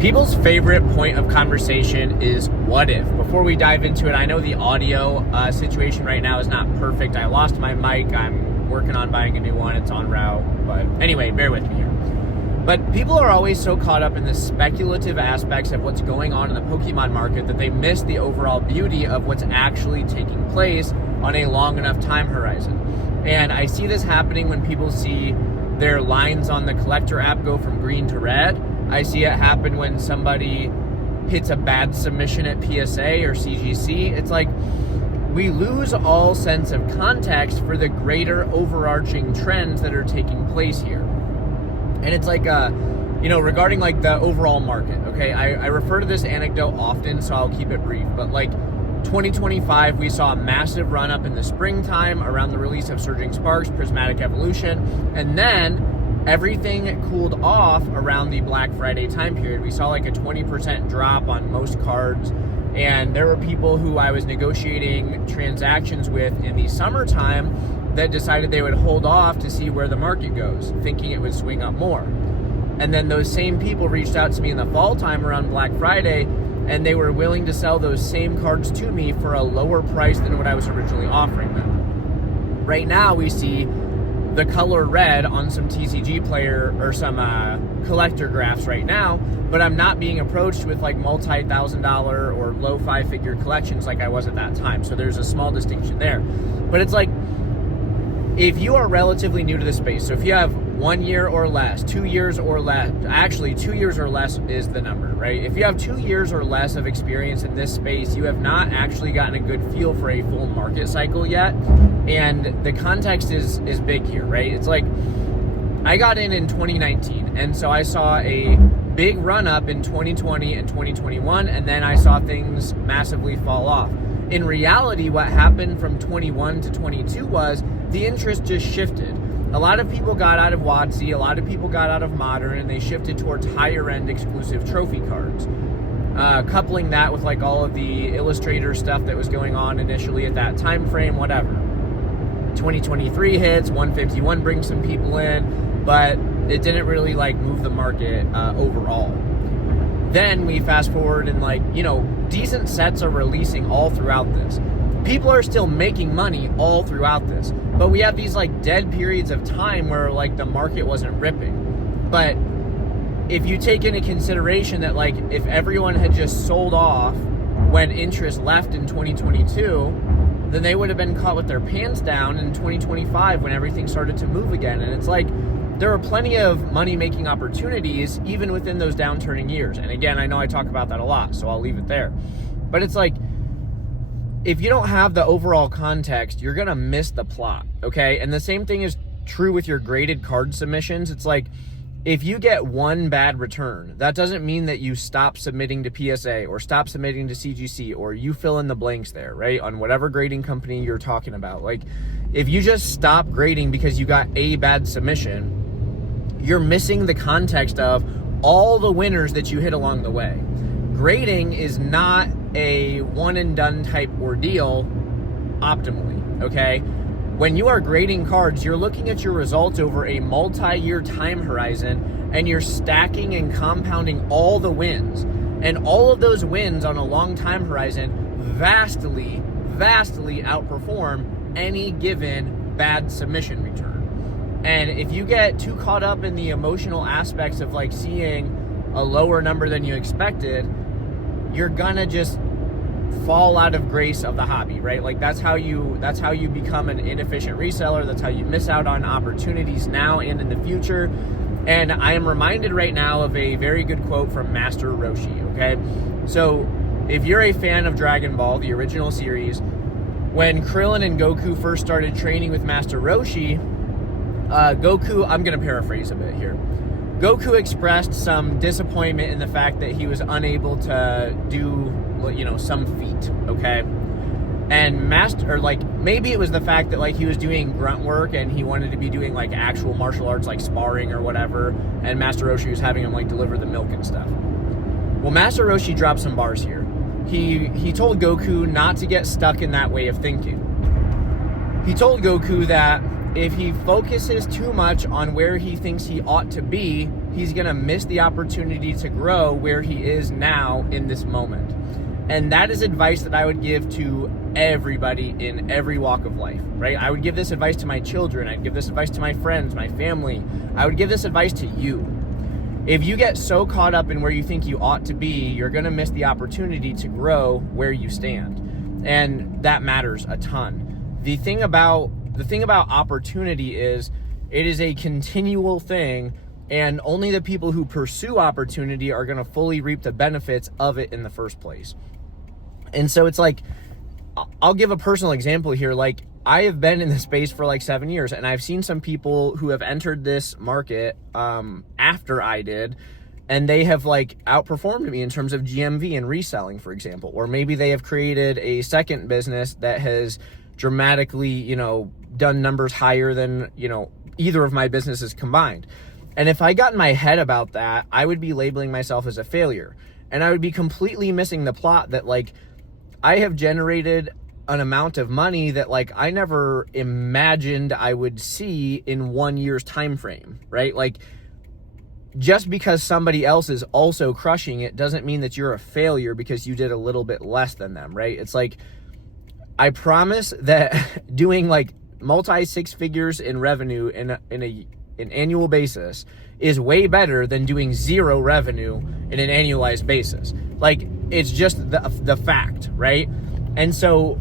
People's favorite point of conversation is what if. Before we dive into it, I know the audio situation right now is not perfect. I lost my mic. I'm working on buying a new one. It's en route. But anyway, bear with me here. But people are always so caught up in the speculative aspects of what's going on in the Pokemon market that they miss the overall beauty of what's actually taking place on a long enough time horizon. And I see this happening when people see their lines on the collector app go from green to red. I see it happen when somebody hits a bad submission at PSA or CGC. It's like we lose all sense of context for the greater overarching trends that are taking place here. And it's like, regarding like the overall market, okay? I refer to this anecdote often, so I'll keep it brief. But like 2025, we saw a massive run up in the springtime around the release of Surging Sparks, Prismatic Evolution, and then everything cooled off around the Black Friday time period. We saw like a 20% drop on most cards, and there were people who I was negotiating transactions with in the summertime that decided they would hold off to see where the market goes, thinking it would swing up more. And then those same people reached out to me in the fall time around Black Friday, and they were willing to sell those same cards to me for a lower price than what I was originally offering them. Right now we see the color red on some TCG player or some collector graphs right now, but I'm not being approached with like multi-$1,000 or low five-figure collections like I was at that time. So there's a small distinction there. But it's like, if you are relatively new to the space, so if you have 1 year or less, 2 years or less, actually 2 years or less is the number, right? If you have 2 years or less of experience in this space, you have not actually gotten a good feel for a full market cycle yet. And the context is big here, right? It's like, I got in 2019, and so I saw a big run up in 2020 and 2021, and then I saw things massively fall off. In reality, what happened from 21 to 22 was the interest just shifted. A lot of people got out of WotC, a lot of people got out of Modern, and they shifted towards higher end exclusive trophy cards. Coupling that with like all of the Illustrator stuff that was going on initially at that time frame, whatever. 2023 hits, 151 brings some people in, but it didn't really like move the market overall. Then we fast forward and decent sets are releasing all throughout this. People are still making money all throughout this, but we have these like dead periods of time where like the market wasn't ripping. But if you take into consideration that like if everyone had just sold off when interest left in 2022, then they would have been caught with their pants down in 2025 when everything started to move again. And it's like, there are plenty of money-making opportunities even within those downturning years. And again, I know I talk about that a lot, so I'll leave it there. But it's like, if you don't have the overall context, you're gonna miss the plot, okay? And the same thing is true with your graded card submissions. It's like, if you get one bad return, that doesn't mean that you stop submitting to PSA or stop submitting to CGC, or you fill in the blanks there, right? On whatever grading company you're talking about. Like, if you just stop grading because you got a bad submission, you're missing the context of all the winners that you hit along the way. Grading is not a one and done type ordeal optimally, okay? When you are grading cards, you're looking at your results over a multi-year time horizon, and you're stacking and compounding all the wins. And all of those wins on a long time horizon vastly, vastly outperform any given bad submission return. And if you get too caught up in the emotional aspects of like seeing a lower number than you expected, you're gonna just fall out of grace of the hobby, right? Like that's how you become an inefficient reseller. That's how you miss out on opportunities now and in the future. And I am reminded right now of a very good quote from Master Roshi, okay? So if you're a fan of Dragon Ball, the original series, when Krillin and Goku first started training with Master Roshi, Goku, I'm going to paraphrase a bit here. Goku expressed some disappointment in the fact that he was unable to do, some feat, okay? And maybe it was the fact that he was doing grunt work and he wanted to be doing actual martial arts like sparring or whatever, and Master Roshi was having him deliver the milk and stuff. Well, Master Roshi dropped some bars here. He told Goku not to get stuck in that way of thinking. He told Goku that if he focuses too much on where he thinks he ought to be, he's going to miss the opportunity to grow where he is now in this moment. And that is advice that I would give to everybody in every walk of life, right? I would give this advice to my children. I'd give this advice to my friends, my family. I would give this advice to you. If you get so caught up in where you think you ought to be, you're going to miss the opportunity to grow where you stand. And that matters a ton. The thing about opportunity is it is a continual thing, and only the people who pursue opportunity are going to fully reap the benefits of it in the first place. And so it's like, I'll give a personal example here. Like, I have been in this space for like 7 years, and I've seen some people who have entered this market after I did, and they have like outperformed me in terms of GMV and reselling, for example. Or maybe they have created a second business that has dramatically, done numbers higher than, either of my businesses combined. And if I got in my head about that, I would be labeling myself as a failure. And I would be completely missing the plot that like, I have generated an amount of money that like I never imagined I would see in 1 year's time frame, right? Like, just because somebody else is also crushing it doesn't mean that you're a failure because you did a little bit less than them, right? It's like, I promise that doing like multi six figures in revenue in an annual basis is way better than doing zero revenue in an annualized basis. Like, it's just the fact, right? And so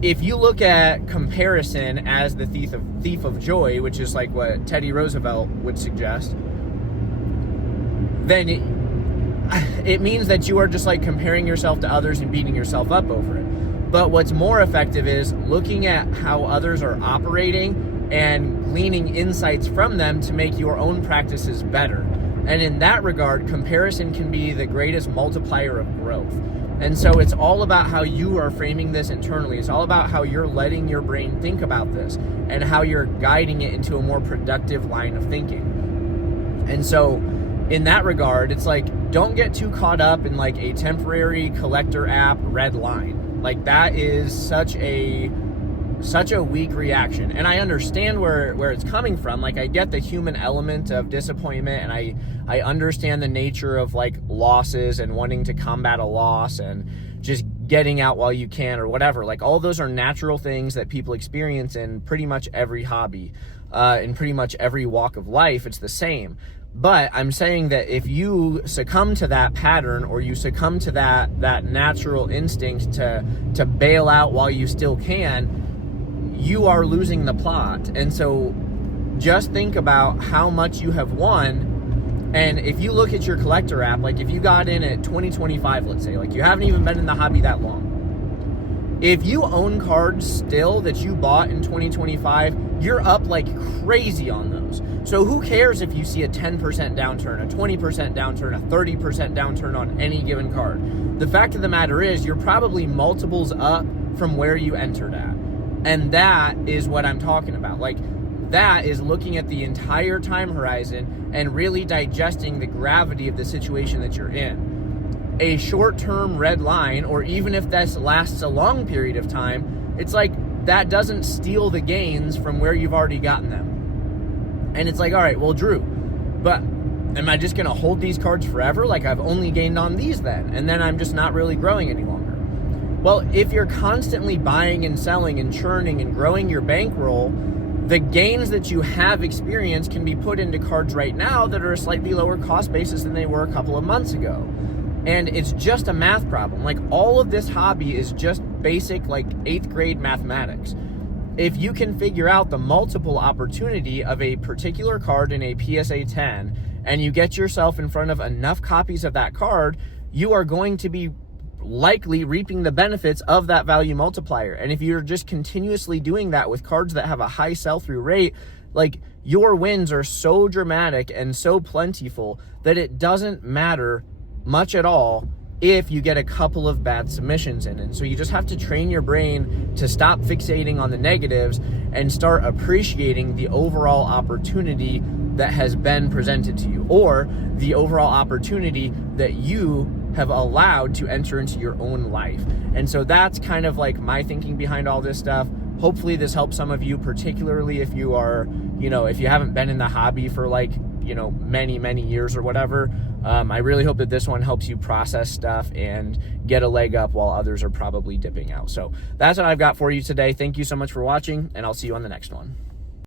if you look at comparison as the thief of joy, which is like what Teddy Roosevelt would suggest, then it means that you are just like comparing yourself to others and beating yourself up over it. But what's more effective is looking at how others are operating and gleaning insights from them to make your own practices better. And in that regard, comparison can be the greatest multiplier of growth. And so it's all about how you are framing this internally. It's all about how you're letting your brain think about this and how you're guiding it into a more productive line of thinking. And so in that regard, it's like, don't get too caught up in like a temporary collector app red line. Like, that is such a weak reaction. And I understand where it's coming from. Like, I get the human element of disappointment, and I understand the nature of like losses and wanting to combat a loss and just getting out while you can or whatever. Like, all those are natural things that people experience in pretty much every hobby, in pretty much every walk of life. It's the same. But I'm saying that if you succumb to that pattern, or you succumb to that natural instinct to bail out while you still can, you are losing the plot. And so just think about how much you have won. And if you look at your collector app, like if you got in at 2025, let's say, like you haven't even been in the hobby that long. If you own cards still that you bought in 2025, you're up like crazy on those. So who cares if you see a 10% downturn, a 20% downturn, a 30% downturn on any given card? The fact of the matter is, you're probably multiples up from where you entered at. And that is what I'm talking about. Like, that is looking at the entire time horizon and really digesting the gravity of the situation that you're in. A short-term red line, or even if this lasts a long period of time, it's like that doesn't steal the gains from where you've already gotten them. And it's like, all right, well, Drew, but am I just going to hold these cards forever? Like, I've only gained on these then, and then I'm just not really growing any longer. Well, if you're constantly buying and selling and churning and growing your bankroll, the gains that you have experienced can be put into cards right now that are a slightly lower cost basis than they were a couple of months ago. And it's just a math problem. Like, all of this hobby is just basic, like 8th grade mathematics. If you can figure out the multiple opportunity of a particular card in a PSA 10, and you get yourself in front of enough copies of that card, you are going to be likely reaping the benefits of that value multiplier. And if you're just continuously doing that with cards that have a high sell-through rate, like, your wins are so dramatic and so plentiful that it doesn't matter much at all if you get a couple of bad submissions in. And so you just have to train your brain to stop fixating on the negatives and start appreciating the overall opportunity that has been presented to you, or the overall opportunity that you have allowed to enter into your own life. And so that's kind of like my thinking behind all this stuff. Hopefully this helps some of you, particularly if you are, if you haven't been in the hobby for like, many years or whatever. I really hope that this one helps you process stuff and get a leg up while others are probably dipping out. So that's what I've got for you today. Thank you so much for watching, and I'll see you on the next one.